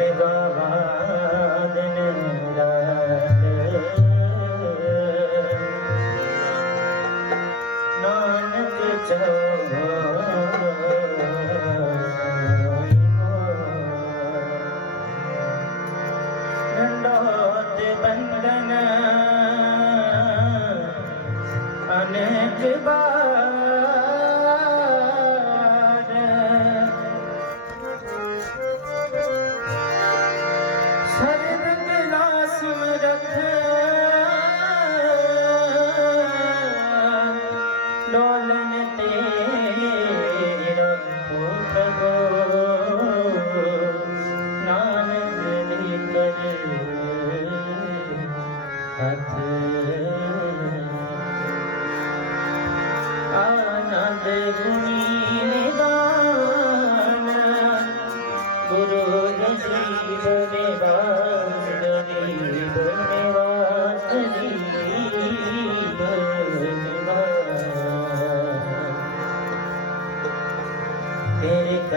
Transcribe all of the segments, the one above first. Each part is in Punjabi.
Omega.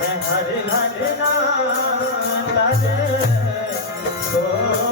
हरे हरे नाम हरे ओ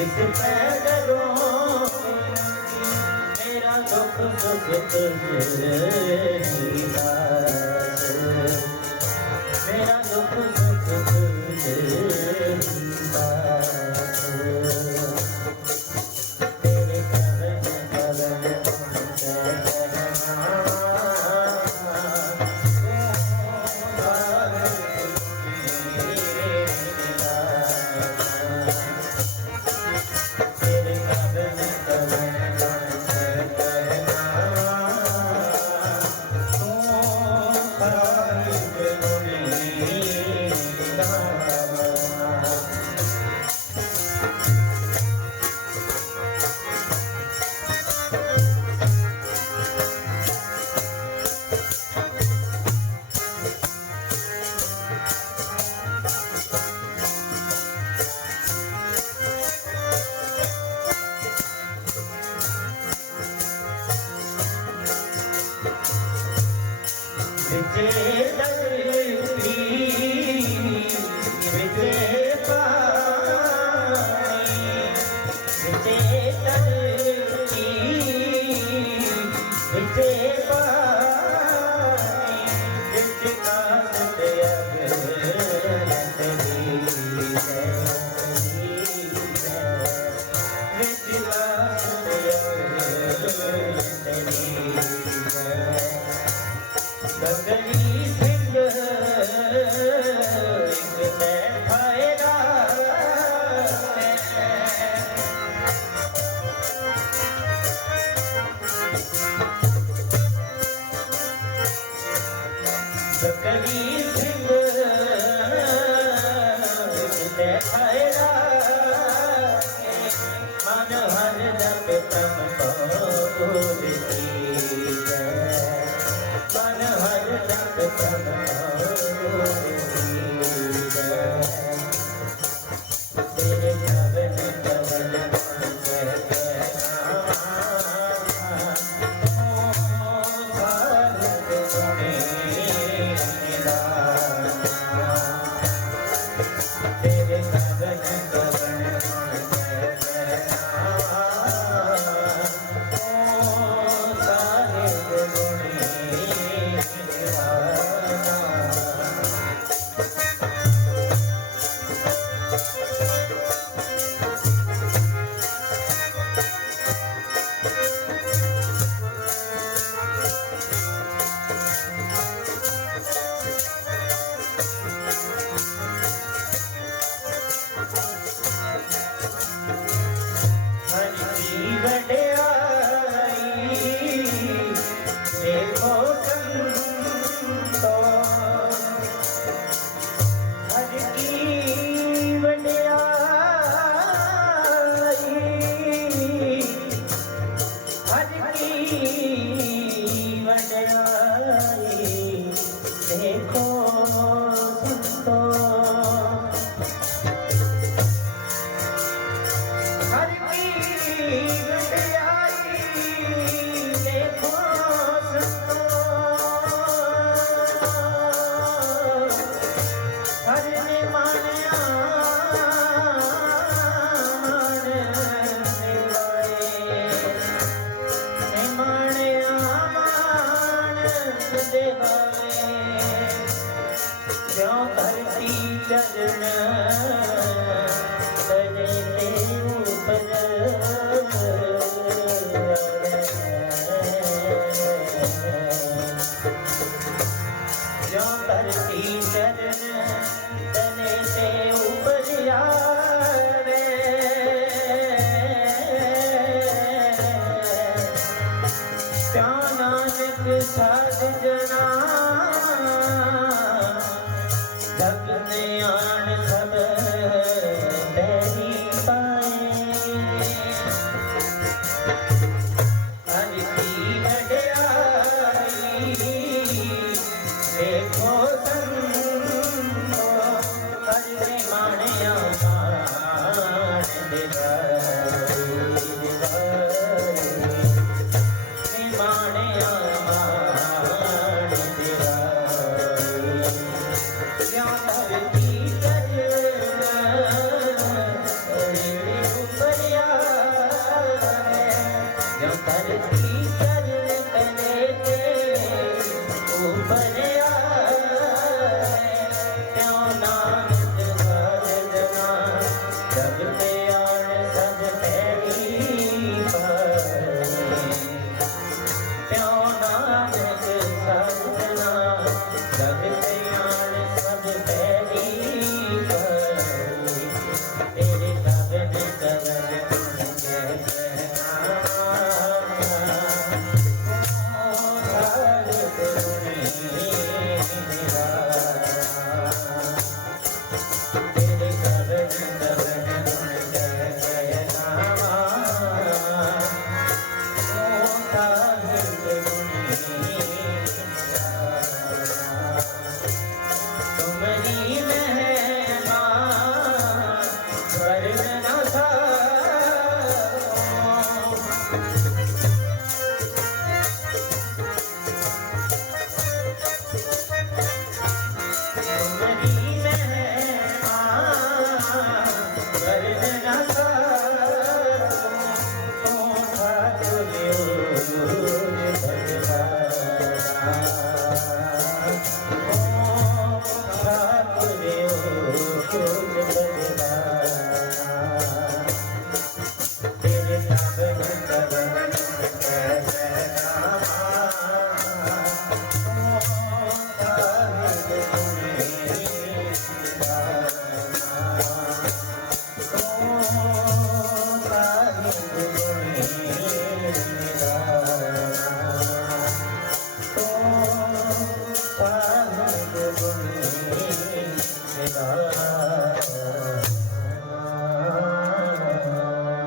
ਜਿਸ ਪੈ ਡਰੋ ਮੇਰਾ ਦੁੱਖ ਸੁਖ ਤੁਝ Janana